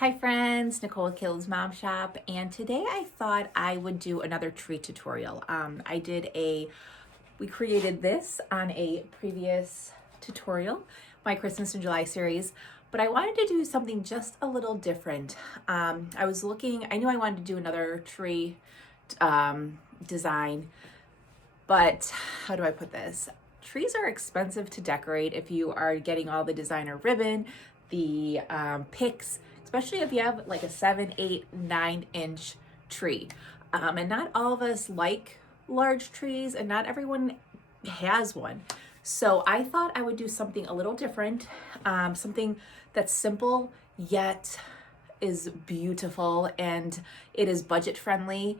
Hi friends, Nicole with Kayla's Mom Shop, and today I thought I would do another tree tutorial. We created this on a previous tutorial, my Christmas in July series, but I wanted to do something just a little different. I knew I wanted to do another tree design, but how do I put this? Trees are expensive to decorate if you are getting all the designer ribbon, the picks, especially if you have like a 7, 8, 9-inch tree. And not all of us like large trees, and not everyone has one. So I thought I would do something a little different, something that's simple yet is beautiful, and it is budget friendly,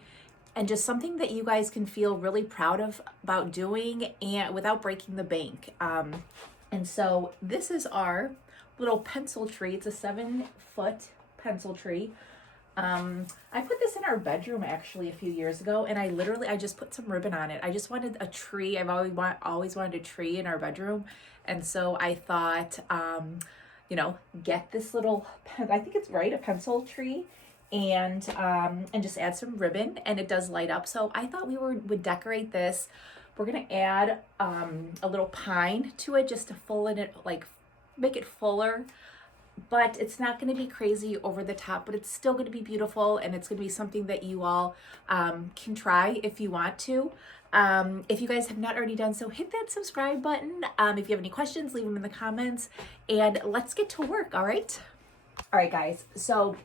and just something that you guys can feel really proud of about doing and without breaking the bank. And so this is our little pencil tree. It's a 7-foot pencil tree. I put this in our bedroom actually a few years ago, and I just put some ribbon on it. I just wanted a tree. I've always wanted a tree in our bedroom, and so I thought, get this little, I think it's right, a pencil tree, and just add some ribbon, and it does light up. So I thought we would decorate this. We're gonna add a little pine to it just to make it fuller, but it's not going to be crazy over the top, but it's still going to be beautiful, and it's going to be something that you all can try if you want to. If you guys have not already done so, hit that subscribe button. If you have any questions, leave them in the comments, and let's get to work. All right, guys, so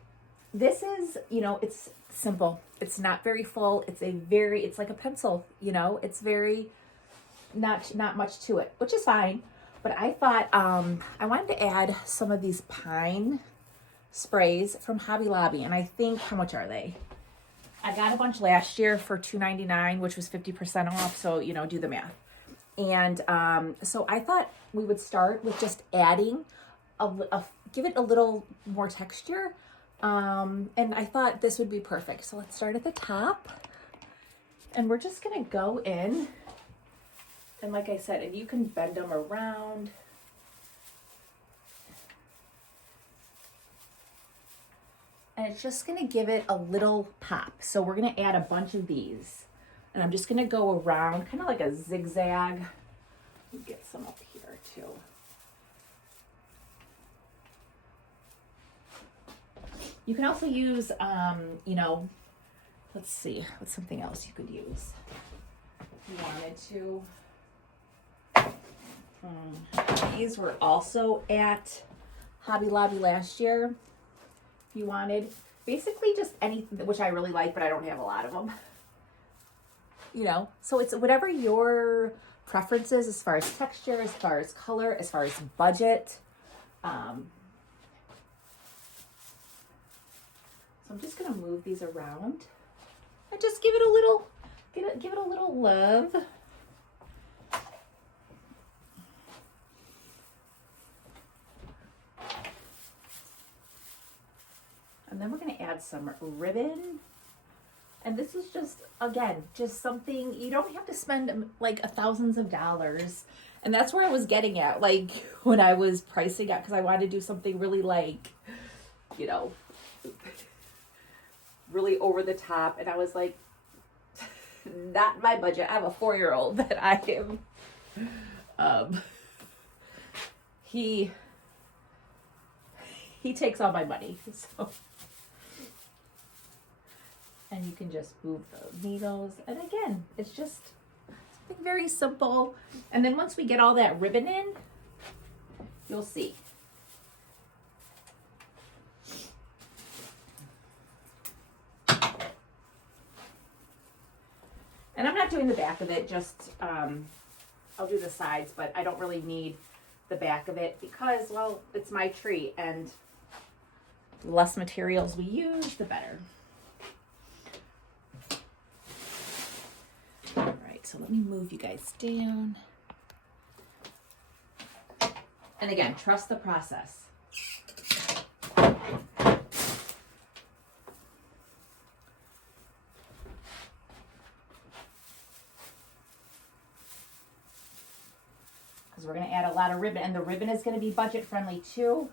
this is, it's simple, it's not very full, it's like a pencil, it's very not much to it, which is fine. But I thought I wanted to add some of these pine sprays from Hobby Lobby. And I think, how much are they? I got a bunch last year for $2.99, which was 50% off. So, do the math. And so I thought we would start with just adding, give it a little more texture. And I thought this would be perfect. So let's start at the top. And we're just going to go in. And like I said, if you can bend them around. And it's just gonna give it a little pop. So we're gonna add a bunch of these. And I'm just gonna go around, kind of like a zigzag. Get some up here too. You can also use, let's see, what's something else you could use if you wanted to. These were also at Hobby Lobby last year. If you wanted, basically just anything, which I really like, but I don't have a lot of them. So it's whatever your preference is as far as texture, as far as color, as far as budget. So I'm just gonna move these around and just give it a little love. And then we're going to add some ribbon. And this is just something, you don't have to spend like thousands of dollars. And that's where I was getting at, like when I was pricing out, because I wanted to do something really really over the top. And I was like, not my budget. I have a 4-year-old that I am, he takes all my money, so. And you can just move the needles. And again, it's just something very simple. And then once we get all that ribbon in, you'll see. And I'm not doing the back of it, just I'll do the sides, but I don't really need the back of it because, well, it's my tree, and the less materials we use, the better. So let me move you guys down. And again, trust the process. Because we're going to add a lot of ribbon, and the ribbon is going to be budget friendly too.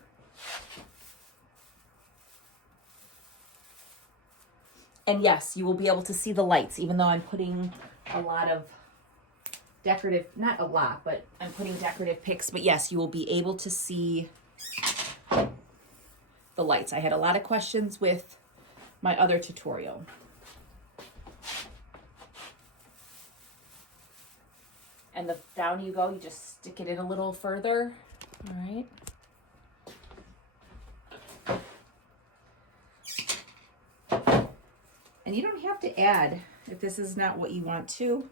And yes, you will be able to see the lights, even though I'm putting a lot of decorative, not a lot, but I'm putting decorative picks. But yes, you will be able to see the lights. I had a lot of questions with my other tutorial. And the down you go, you just stick it in a little further. All right. And you don't have to add if this is not what you want to.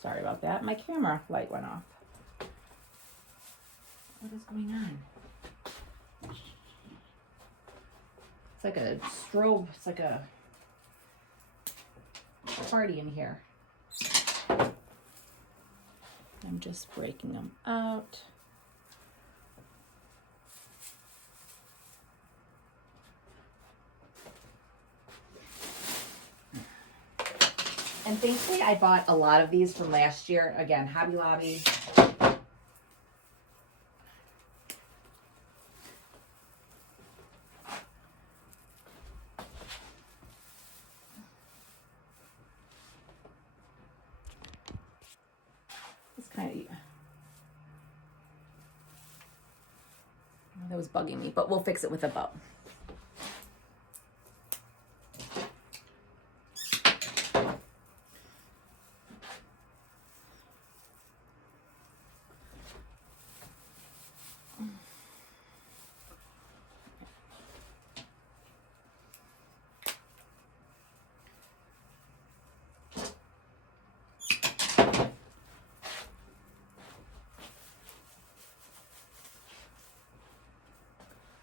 Sorry about that. My camera light went off. What is going on? It's like a strobe. It's like a party in here. I'm just breaking them out. And thankfully I bought a lot of these from last year. Again, Hobby Lobby. It's kind of, that was bugging me, but we'll fix it with a bow.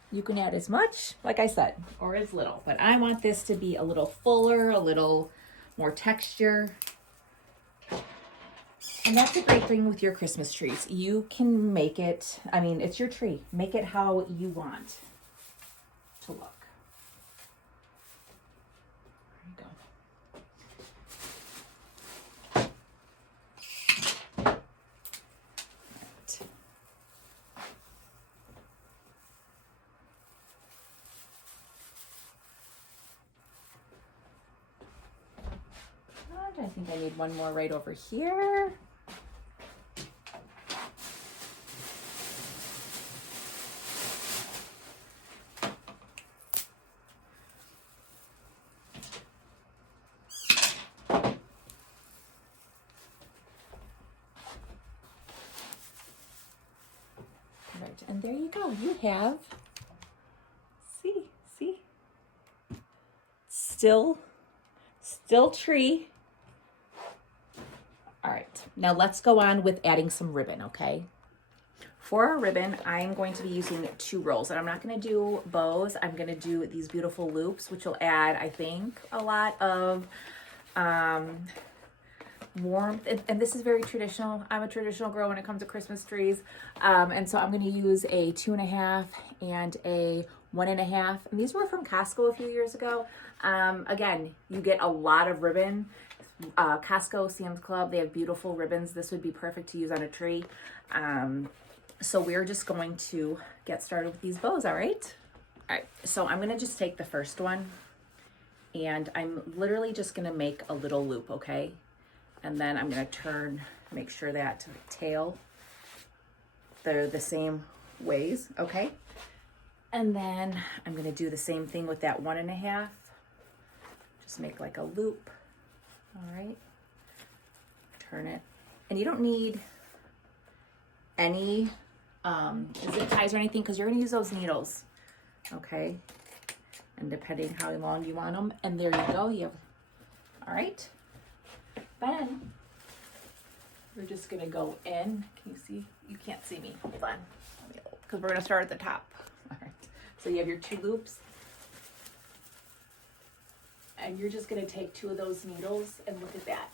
You can add as much, like I said, or as little, but I want this to be a little fuller, a little more texture. And that's a great thing with your Christmas trees. You can make it, I mean, it's your tree. Make it how you want to look. There you go. I think I need one more right over here. Right, and there you go. You have, see, still tree. All right, now let's go on with adding some ribbon, okay? For our ribbon, I'm going to be using 2 rolls, and I'm not gonna do bows. I'm gonna do these beautiful loops, which will add, I think, a lot of warmth. And this is very traditional. I'm a traditional girl when it comes to Christmas trees. And so I'm gonna use a 2.5 and a 1.5. And these were from Costco a few years ago. Again, you get a lot of ribbon. Costco, Sam's Club, they have beautiful ribbons. This would be perfect to use on a tree. So we're just going to get started with these bows, all right? All right, so I'm gonna just take the first one and I'm literally just gonna make a little loop, okay? And then I'm gonna turn, make sure that the tail, they're the same ways, okay? And then I'm gonna do the same thing with that 1.5. Just make like a loop. All right, turn it. And you don't need any zip ties or anything because you're gonna use those needles, okay? And depending how long you want them. And there you go, you have, all right. Then we're just gonna go in. Can you see? You can't see me, hold on. Because we're gonna start at the top. All right, so you have your 2 loops. And you're just gonna take 2 of those needles and look at that.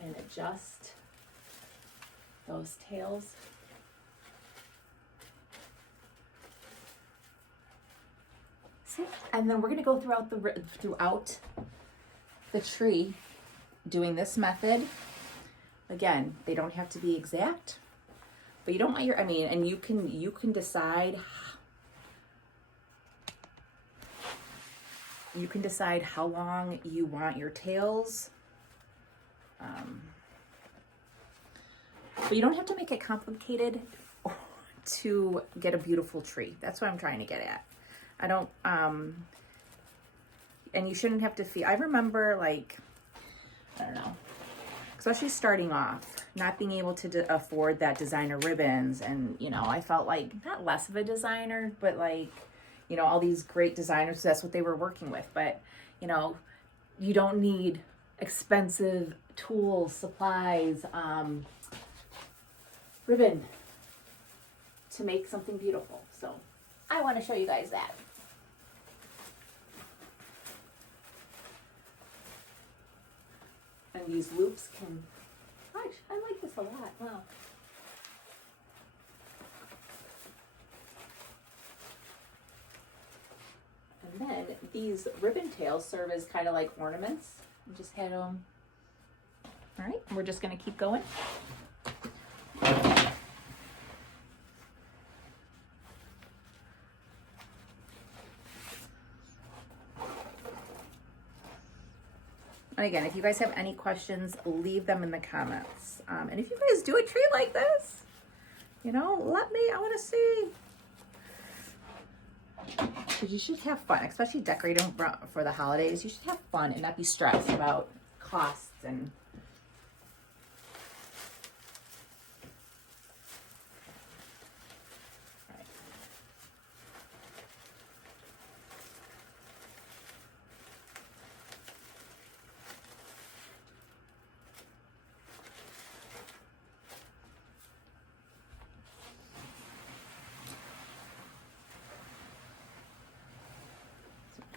And adjust those tails. See? And then we're gonna go throughout the tree doing this method. Again, they don't have to be exact, but you don't want your, I mean, and you can decide, how long you want your tails. But you don't have to make it complicated to get a beautiful tree. That's what I'm trying to get at. I don't, and you shouldn't have to feel, I remember, like, I don't know, especially starting off, not being able to afford that designer ribbons. And, you know, I felt like not less of a designer, but like, you know, all these great designers, that's what they were working with. But, you know, you don't need expensive tools, supplies, ribbon to make something beautiful. So I want to show you guys that. And these loops can, gosh, I like this a lot. Wow. And then these ribbon tails serve as kind of like ornaments. I just had them. All right, we're just going to keep going. And again, if you guys have any questions, leave them in the comments. And if you guys do a tree like this, you know, let me, I want to see. Because you should have fun, especially decorating for the holidays. You should have fun and not be stressed about costs and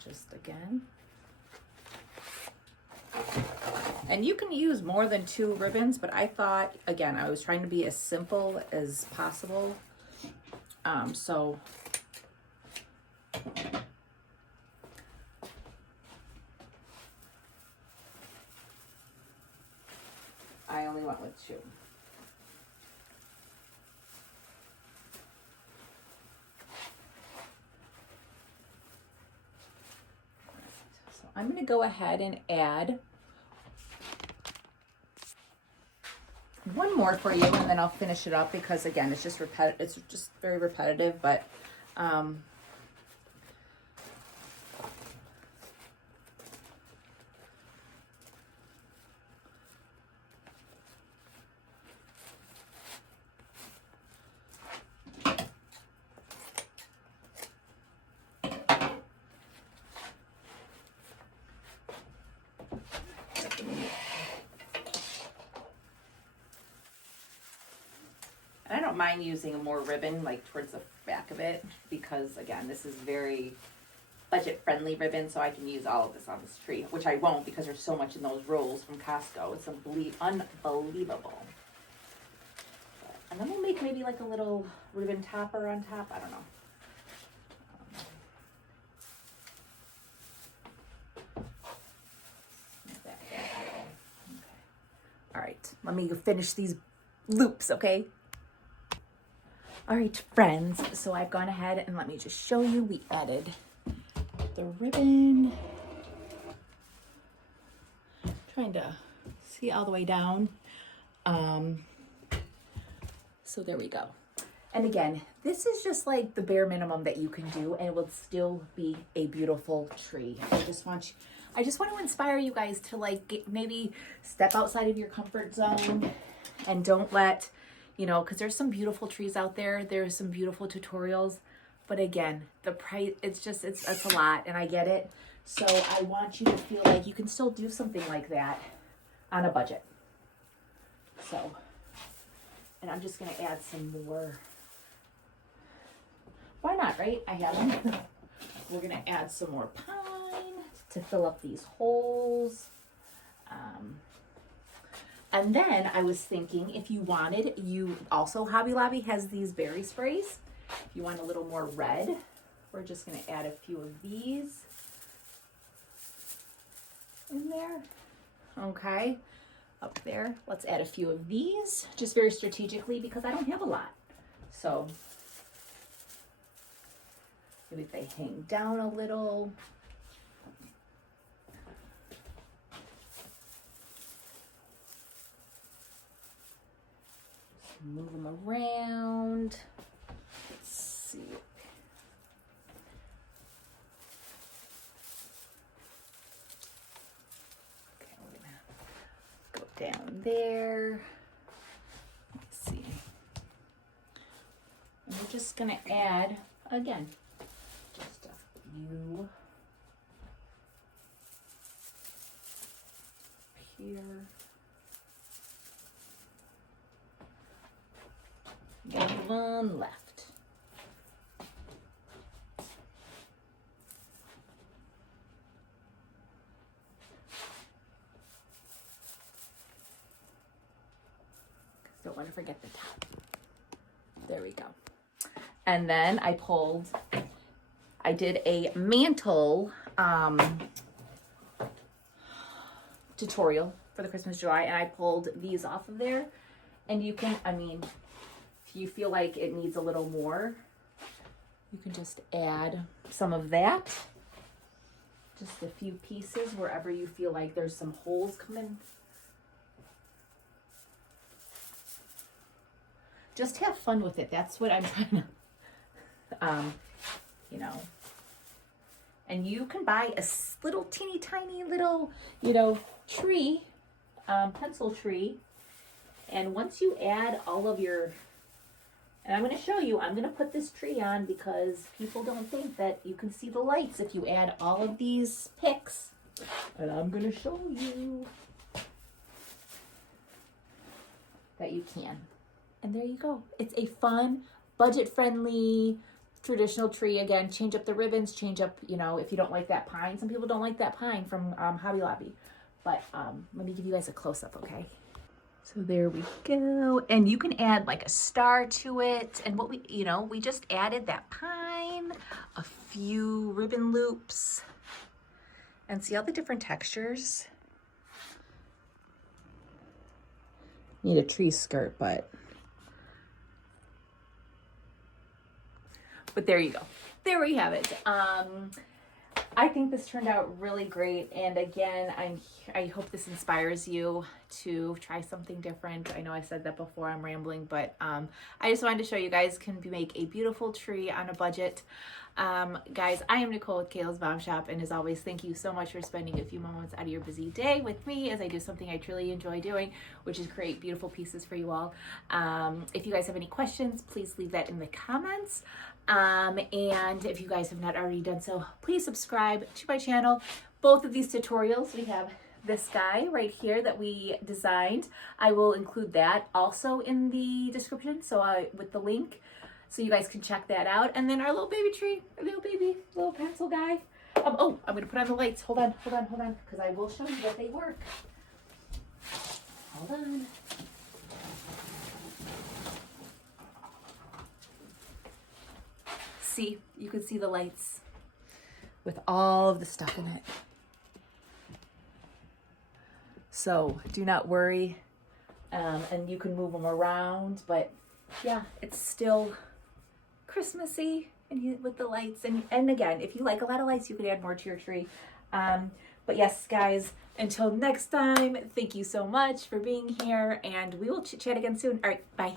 just again. And you can use more than 2 ribbons, but I thought, again, I was trying to be as simple as possible. So I only went with 2. I'm going to go ahead and add one more for you, and then I'll finish it up because, again, it's just it's just very repetitive, but I don't mind using more ribbon like towards the back of it because, again, this is very budget friendly ribbon, so I can use all of this on this tree, which I won't because there's so much in those rolls from Costco. It's unbelievable. And then we'll make maybe like a little ribbon topper on top. I don't know. Okay. All right, let me finish these loops, okay? All right, friends, so I've gone ahead and let me just show you. We added the ribbon. Trying to see all the way down. So there we go. And again, this is just like the bare minimum that you can do, and it will still be a beautiful tree. I just want to inspire you guys to like maybe step outside of your comfort zone and don't let, you know, because there's some beautiful trees out there. There's some beautiful tutorials, but again, the price, it's a lot, and I get it. So I want you to feel like you can still do something like that on a budget. So, and I'm just going to add some more. Why not, right? I have them. We're going to add some more pine to fill up these holes. And then I was thinking, if you wanted, Hobby Lobby has these berry sprays. If you want a little more red, we're just going to add a few of these in there. Okay. up there. Let's add a few of these, just very strategically because I don't have a lot. So maybe if they hang down a little. Move them around. Let's see. Okay, we're gonna go down there. Let's see. And we're just gonna add, again, just a few here. Got one left. Don't want to forget the top. There we go. And then I did a mantle tutorial for the Christmas July, and I pulled these off of there. And you can, I mean, if you feel like it needs a little more, you can just add some of that. Just a few pieces wherever you feel like there's some holes coming. Just have fun with it. That's what I'm trying to, you know. And you can buy a little teeny tiny little, you know, tree, pencil tree. And once you add all of your, and I'm going to show you, I'm going to put this tree on because people don't think that you can see the lights if you add all of these picks. And I'm going to show you that you can. And there you go. It's a fun, budget-friendly, traditional tree. Again, change up the ribbons, change up, you know, if you don't like that pine. Some people don't like that pine from Hobby Lobby. But let me give you guys a close-up, okay? So there we go. And you can add like a star to it. And what we, you know, we just added that pine, a few ribbon loops, and see all the different textures. Need a tree skirt, but there you go. There we have it. I think this turned out really great. And again, I hope this inspires you to try something different. I know I said that before, I'm rambling, but I just wanted to show you guys can make a beautiful tree on a budget. Guys, I am Nicole with Kayla's Bomb Shop, and as always, thank you so much for spending a few moments out of your busy day with me as I do something I truly enjoy doing, which is create beautiful pieces for you all. If you guys have any questions, please leave that in the comments. And if you guys have not already done so, please subscribe to my channel. Both of these tutorials, we have this guy right here that we designed. I will include that also in the description, so with the link, so you guys can check that out. And then our little baby tree, our little pencil guy. Oh, I'm gonna put on the lights. Hold on, because I will show you that they work. Hold on. See, you can see the lights with all of the stuff in it. So do not worry, and you can move them around, but yeah, it's still Christmassy and with the lights. And again, if you like a lot of lights, you could add more to your tree. But yes, guys, until next time, thank you so much for being here, and we will chit chat again soon. All right, bye.